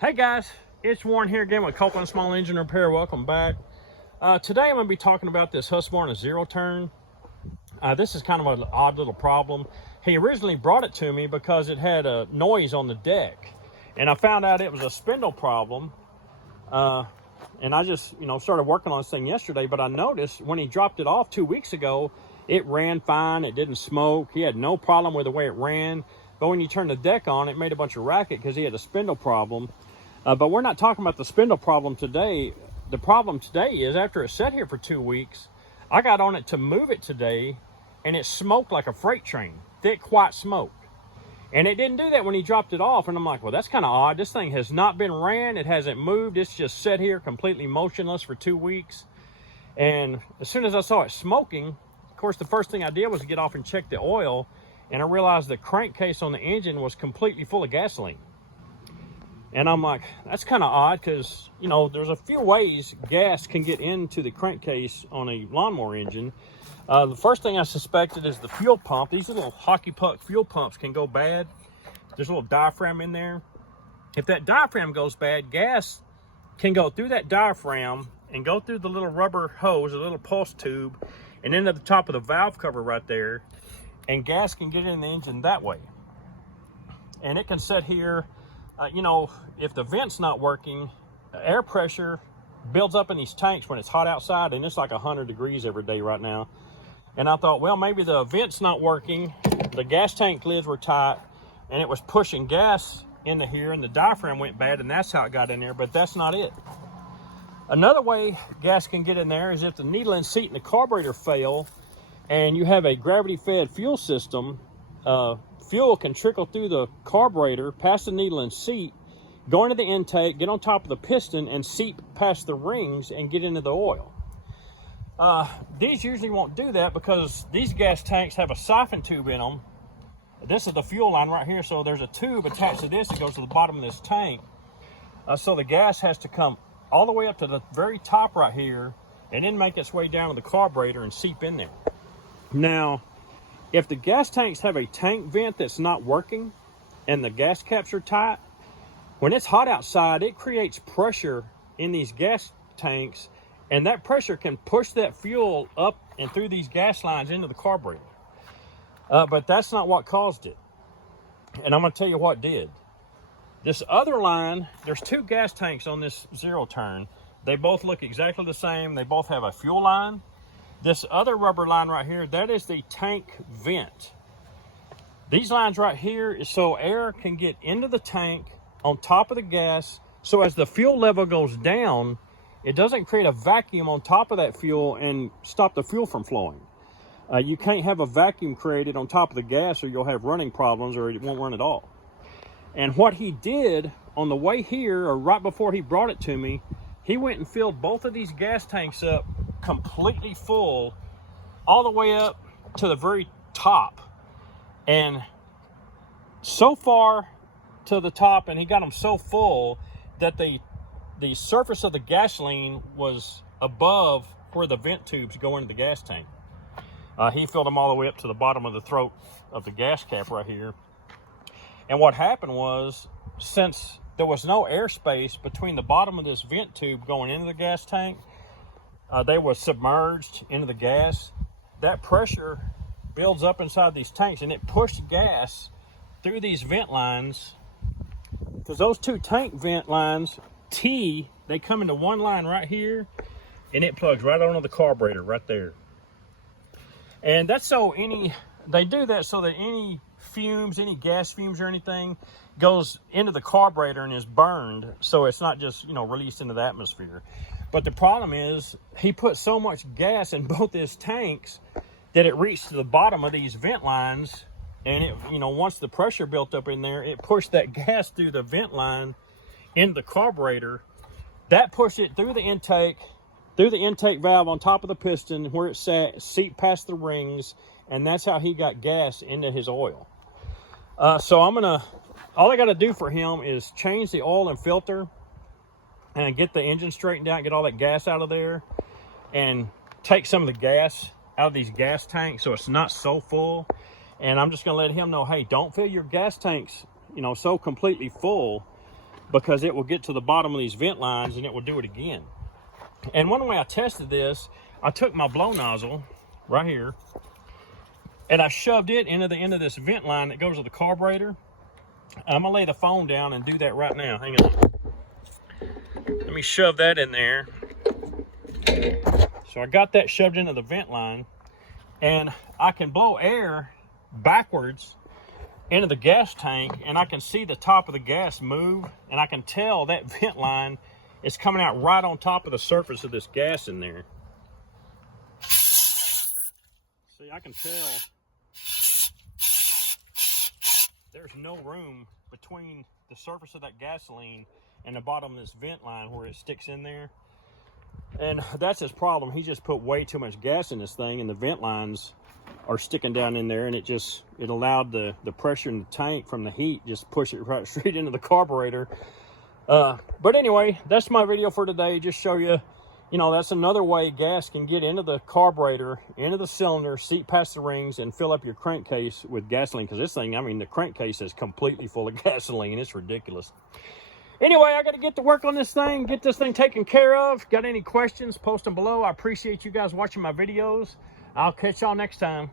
Hey guys, it's Warren here again with Copeland Small Engine Repair. Welcome back. Today I'm going to be talking about this Husqvarna zero turn. This is kind of an odd little problem. He originally brought it to me because it had a noise on the deck, and I found out it was a spindle problem. And I just started working on this thing yesterday, but I noticed when he dropped it off 2 weeks ago, it ran fine. It didn't smoke. He had no problem with the way it ran. But when you turn the deck on, it made a bunch of racket because he had a spindle problem. But we're not talking about the spindle problem today. The problem today is after it sat here for 2 weeks, I got on it to move it today, and it smoked like a freight train, thick white smoke. And it didn't do that when he dropped it off. And I'm like, well, that's kind of odd. This thing has not been ran. It hasn't moved. It's just sat here completely motionless for 2 weeks. And as soon as I saw it smoking, of course, the first thing I did was get off and check the oil. And I realized the crankcase on the engine was completely full of gasoline. And I'm like, that's kind of odd because, there's a few ways gas can get into the crankcase on a lawnmower engine. The first thing I suspected is the fuel pump. These little hockey puck fuel pumps can go bad. There's a little diaphragm in there. If that diaphragm goes bad, gas can go through that diaphragm and go through the little rubber hose, a little pulse tube, and into the top of the valve cover right there. And gas can get in the engine that way. And it can sit here. If the vent's not working, air pressure builds up in these tanks when it's hot outside, and it's like 100 degrees every day right now. And I thought, well, maybe the vent's not working, the gas tank lids were tight, and it was pushing gas into here, and the diaphragm went bad, and that's how it got in there, but that's not it. Another way gas can get in there is if the needle and seat and the carburetor fail, and you have a gravity-fed fuel system. Fuel can trickle through the carburetor, past the needle and seat, go into the intake, get on top of the piston, and seep past the rings and get into the oil. These usually won't do that because these gas tanks have a siphon tube in them. This is the fuel line right here, so there's a tube attached to this that goes to the bottom of this tank. So the gas has to come all the way up to the very top right here and then make its way down to the carburetor and seep in there. Now, if the gas tanks have a tank vent that's not working and the gas caps are tight, when it's hot outside, it creates pressure in these gas tanks, and that pressure can push that fuel up and through these gas lines into the carburetor. But that's not what caused it. And I'm going to tell you what did. This other line, there's two gas tanks on this zero turn. They both look exactly the same. They both have a fuel line. This other rubber line right here, that is the tank vent. These lines right here is so air can get into the tank on top of the gas, so as the fuel level goes down, it doesn't create a vacuum on top of that fuel and stop the fuel from flowing. You can't have a vacuum created on top of the gas or you'll have running problems or it won't run at all. And what he did on the way here, or right before he brought it to me, he went and filled both of these gas tanks up completely full all the way up to the very top, and so far to the top, and he got them so full that the surface of the gasoline was above where the vent tubes go into the gas tank. He filled them all the way up to the bottom of the throat of the gas cap right here. And what happened was, since there was no airspace between the bottom of this vent tube going into the gas tank, they were submerged into the gas. That pressure builds up inside these tanks, and it pushed gas through these vent lines, because those two tank vent lines, they come into one line right here, and it plugs right onto the carburetor right there. And that's they do that so that any fumes, any gas fumes or anything goes into the carburetor and is burned, so it's not just released into the atmosphere. But the problem is he put so much gas in both his tanks that it reached to the bottom of these vent lines, and it once the pressure built up in there, it pushed that gas through the vent line into the carburetor. That pushed it through the intake valve on top of the piston where it sat, seeped past the rings, and that's how he got gas into his oil. So all I got to do for him is change the oil and filter and get the engine straightened out, get all that gas out of there, and take some of the gas out of these gas tanks so it's not so full. And I'm just going to let him know, hey, don't fill your gas tanks, so completely full because it will get to the bottom of these vent lines and it will do it again. And one way I tested this, I took my blow nozzle right here and I shoved it into the end of this vent line that goes to the carburetor. I'm gonna lay the phone down and do that right now. Hang on. Let me shove that in there. So I got that shoved into the vent line, and I can blow air backwards into the gas tank, and I can see the top of the gas move, and I can tell that vent line is coming out right on top of the surface of this gas in there. See, I can tell there's no room between the surface of that gasoline and the bottom of this vent line where it sticks in there. And that's his problem. He just put way too much gas in this thing, and the vent lines are sticking down in there, and it allowed the pressure in the tank from the heat just push it right straight into the carburetor. But anyway, that's my video for today. Just show you, that's another way gas can get into the carburetor, into the cylinder, seep past the rings, and fill up your crankcase with gasoline. Because this thing, the crankcase is completely full of gasoline. It's ridiculous. Anyway, I got to get to work on this thing, get this thing taken care of. Got any questions, post them below. I appreciate you guys watching my videos. I'll catch y'all next time.